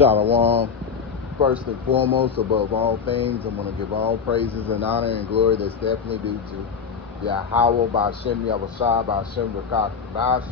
Shalom. First and foremost, above all things, I'm going to give all praises and honor and glory that's definitely due to Yahweh Ba'Shem Yahushua Ba'Shem Rakak Bash.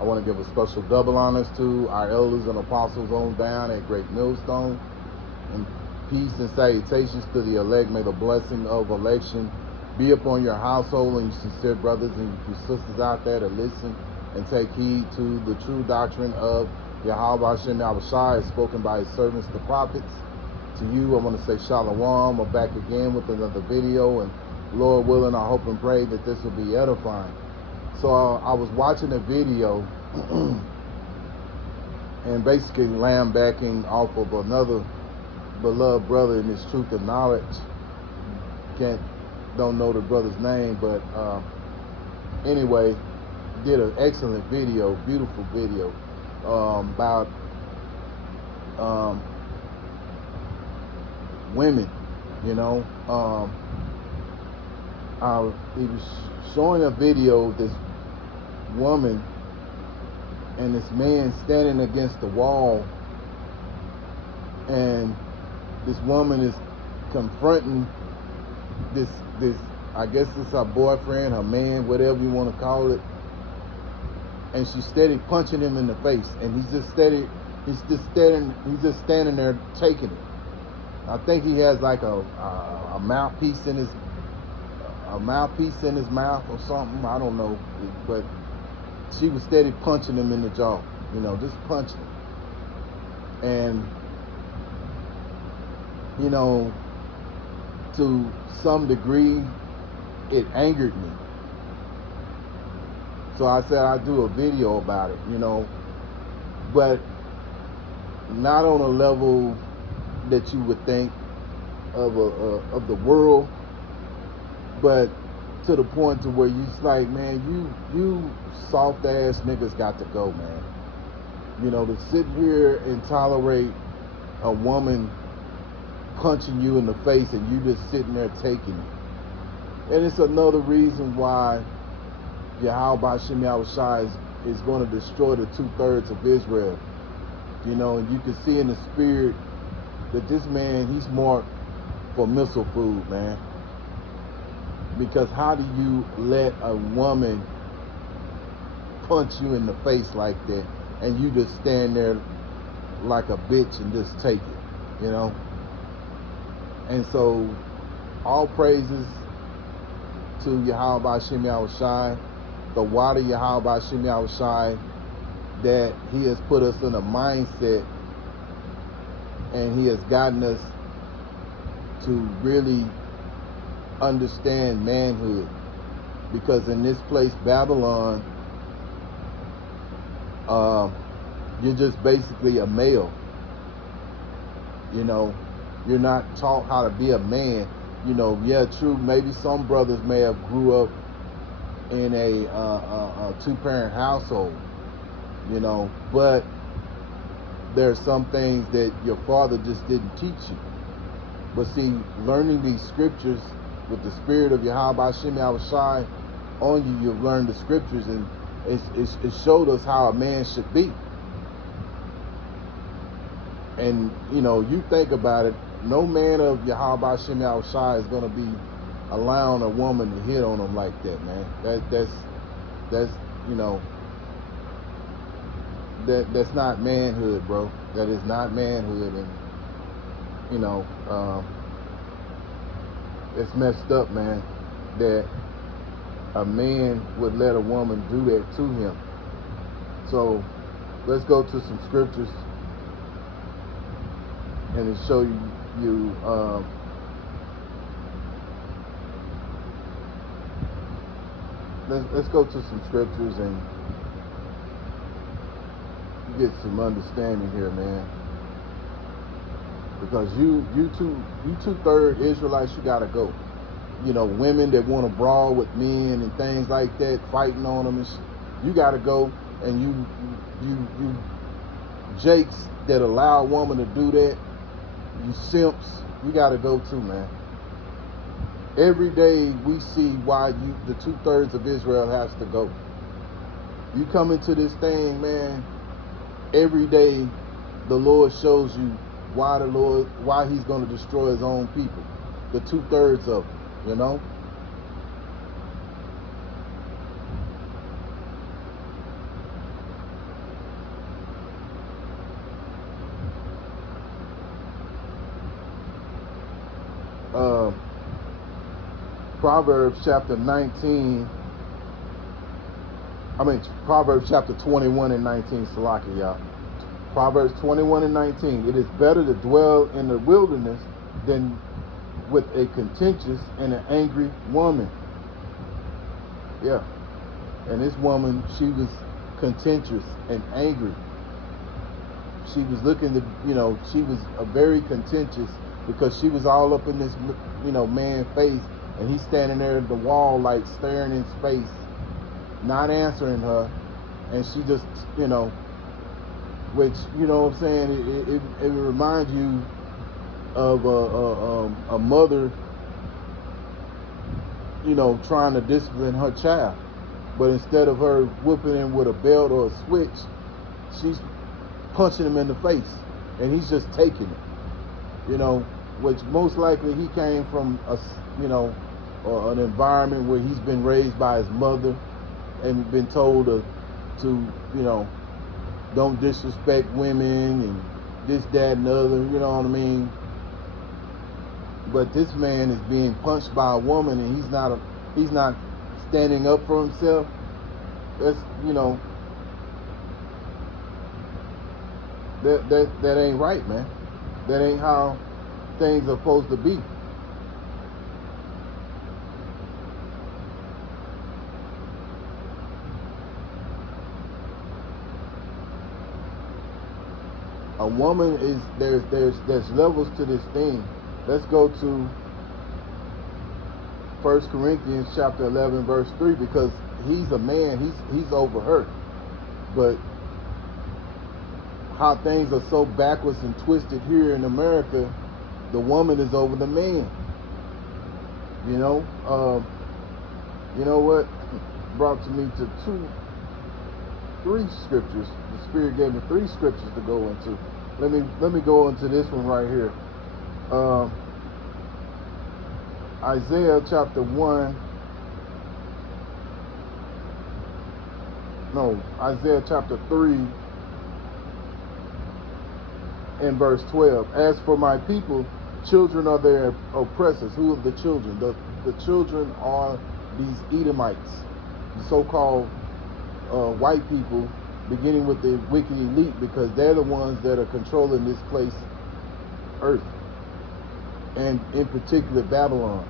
I want to give a special double honors to our elders and apostles on down at Great Millstone. And peace and salutations to the elect. May the blessing of election be upon your household and your sincere brothers and your sisters out there to listen and take heed to the true doctrine of Yahweh Hashem Yahushua, spoken by his servants, the prophets. To you, I want to say Shalom. I'm back again with another video, and Lord willing, I hope and pray that this will be edifying. So I was watching a video and basically lambacking off of another beloved brother in his truth and knowledge. Don't know the brother's name, but anyway, did an excellent video, beautiful video about women. You know, he was showing a video of this woman and this man standing against the wall, and this woman is confronting this I guess it's her boyfriend, her man, whatever you want to call it, and she's steady punching him in the face, and he's just standing there taking it. I think he has like a mouthpiece in his mouth or something, I don't know, but she was steady punching him in the jaw, you know, just punching him. And you know, to some degree, it angered me. So I said I'd do a video about it, you know, but not on a level that you would think of the world, but to the point to where you like, man, you soft ass niggas got to go, man. You know, to sit here and tolerate a woman punching you in the face and you just sitting there taking it. And it's another reason why Yahweh Ba'Shem Yahushua is going to destroy the 2/3 of Israel. You know, and you can see in the spirit that this man, he's marked for missile food, man. Because how do you let a woman punch you in the face like that and you just stand there like a bitch and just take it, you know? And so, all praises to Yahweh Ba'Shem Yahushua, the water Yahweh Ba'Shem Yahushua, that he has put us in a mindset and he has gotten us to really understand manhood. Because in this place, Babylon, you're just basically a male. You know, you're not taught how to be a man. You know, yeah, true, maybe some brothers may have grew up in a two-parent household, you know, but there's some things that your father just didn't teach you. But see, learning these scriptures with the spirit of Yahweh Ba'Shem Yahushua on you, you've learned the scriptures, and it showed us how a man should be. And you know, you think about it, no man of Yahweh Ba'Shem Yahushua is going to be allowing a woman to hit on him like that, man. That's you know, that's not manhood, bro. That is not manhood. And you know, it's messed up, man, that a man would let a woman do that to him. So let's go to some scriptures and to show you let's go to some scriptures and get some understanding here, man. Because you 2/3 Israelites, you gotta go. You know, women that want to brawl with men and things like that, fighting on them, you gotta go. And you jakes that allow a woman to do that, you simps, you gotta go too, man. Every day we see why the 2/3 of Israel has to go. You come into this thing, man, every day the Lord shows you why he's going to destroy his own people, the 2/3 of them, you know. Proverbs chapter 21 and 19, Salaki, y'all. Proverbs 21 and 19. It is better to dwell in the wilderness than with a contentious and an angry woman. Yeah. And this woman, she was contentious and angry. She was looking to, she was a very contentious, because she was all up in this, man's face, and he's standing there at the wall, like staring in space, not answering her, and she just, which, what I'm saying, it reminds you of a mother, trying to discipline her child, but instead of her whooping him with a belt or a switch, she's punching him in the face, and he's just taking it, which most likely he came from an environment where he's been raised by his mother and been told to don't disrespect women and this, that, and the other, you know what I mean? But this man is being punched by a woman, and he's not standing up for himself. That's, that ain't right, man. That ain't how things are supposed to be. A woman is, there's levels to this thing. Let's go to 1 Corinthians chapter 11 verse 3, because he's a man, he's over her. But how things are so backwards and twisted here in America, the woman is over the man. You know what? Brought to me to three scriptures. The Spirit gave me 3 scriptures to go into. Let me go into this one right here. Isaiah chapter 1. No, Isaiah chapter 3 and verse 12. As for my people, children are their oppressors. Who are the children? The children are these Edomites, the so-called white people, beginning with the wicked elite, because they're the ones that are controlling this place, earth, and in particular Babylon.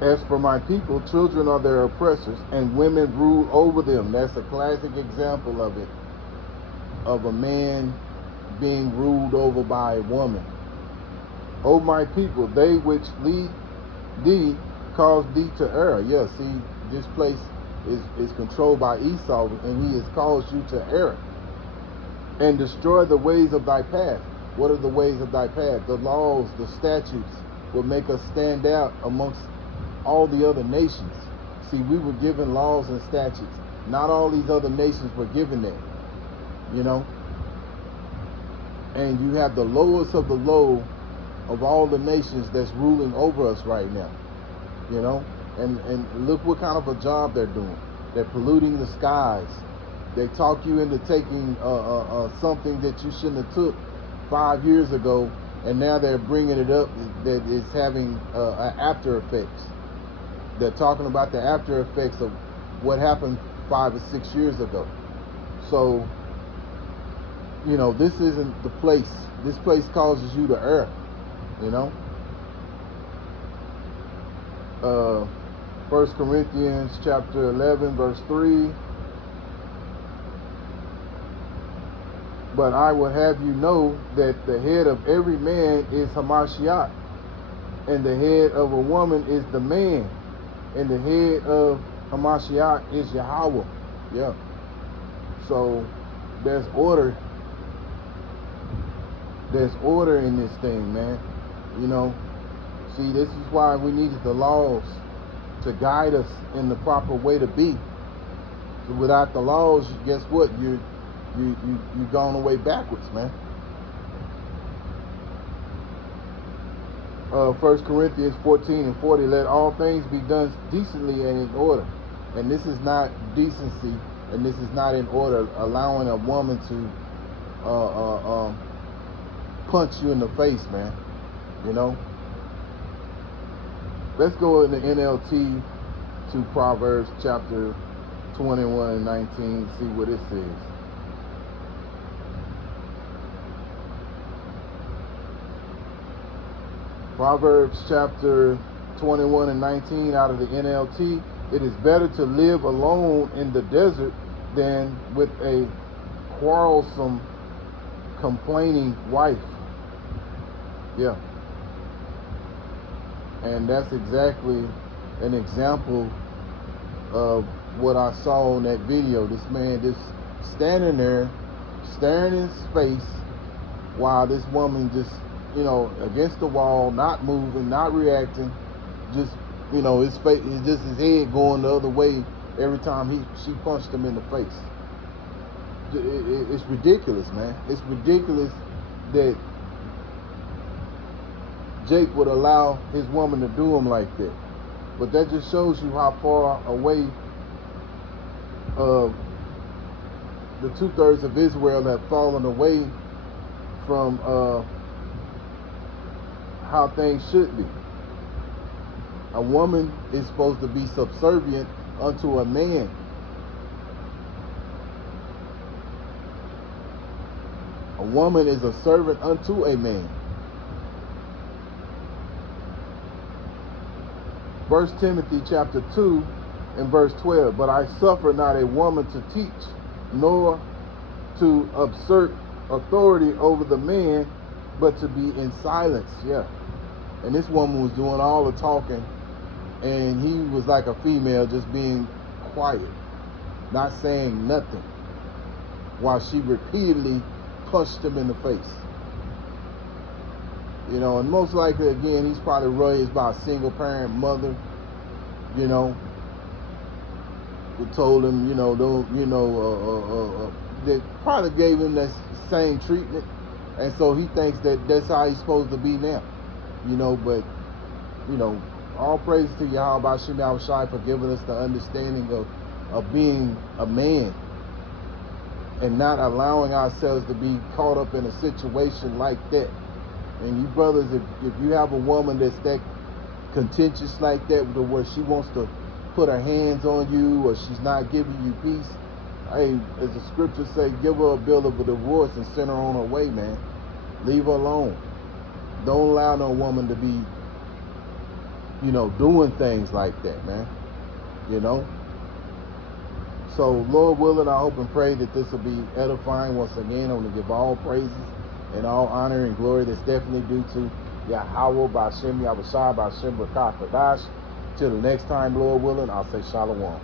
As for my people, children are their oppressors, and women rule over them. That's a classic example of it, of a man being ruled over by a woman. O my people, they which lead thee cause thee to err. Yeah, see, this place is controlled by Esau, and he has caused you to err. And destroy the ways of thy path. What are the ways of thy path? The laws, the statutes will make us stand out amongst all the other nations. See, we were given laws and statutes. Not all these other nations were given that, And you have the lowest of the low of all the nations that's ruling over us right now, And look what kind of a job they're doing. They're polluting the skies. They talk you into taking something that you shouldn't have took 5 years ago, and now they're bringing it up that it's having after effects. They're talking about the after effects of what happened 5 or 6 years ago. So, this isn't the place. This place causes you to err, 1 Corinthians chapter 11 verse 3. But I will have you know that the head of every man is Hamashiach, and the head of a woman is the man, and the head of Hamashiach is Yahweh. Yeah. So there's order. There's order in this thing, man. See, this is why we needed the laws to guide us in the proper way to be. So without the laws, guess what? You're going away backwards, man. 1 Corinthians 14:40, let all things be done decently and in order. And this is not decency, and this is not in order, allowing a woman to punch you in the face, man. You know? Let's go in the NLT to Proverbs chapter 21 and 19, see what it says. Proverbs chapter 21 and 19 out of the NLT. It is better to live alone in the desert than with a quarrelsome, complaining wife. Yeah. And that's exactly an example of what I saw in that video. This man just standing there, staring in his face, while this woman just, you know, against the wall, not moving, not reacting, just, you know, his face is just his head going the other way every time she punched him in the face. It's ridiculous, man. It's ridiculous that Jake would allow his woman to do him like that. But that just shows you how far away the 2/3 of Israel have fallen away from how things should be. A woman is supposed to be subservient unto a man. A woman is a servant unto a man. 1 Timothy chapter 2 and verse 12. But I suffer not a woman to teach, nor to usurp authority over the man, but to be in silence. Yeah. And this woman was doing all the talking, and he was like a female, just being quiet, not saying nothing, while she repeatedly punched him in the face. You know, and most likely, again, he's probably raised by a single parent mother, you know, who told him, you know, don't, you know, that probably gave him that same treatment. And so he thinks that that's how he's supposed to be now, you know. But, you know, all praise to Yahweh Shem Yahushai for giving us the understanding of being a man and not allowing ourselves to be caught up in a situation like that. And you brothers, if you have a woman that's that contentious like that, where she wants to put her hands on you, or she's not giving you peace, hey, as the scriptures say, give her a bill of a divorce and send her on her way, man. Leave her alone. Don't allow no woman to be, you know, doing things like that, man. You know? So, Lord willing, I hope and pray that this will be edifying. Once again, I want to give all praises and all honor and glory that's definitely due to Yahweh B'Shem Yahushua B'Shem Rakah Kadash. Till the next time, Lord willing, I'll say Shalom.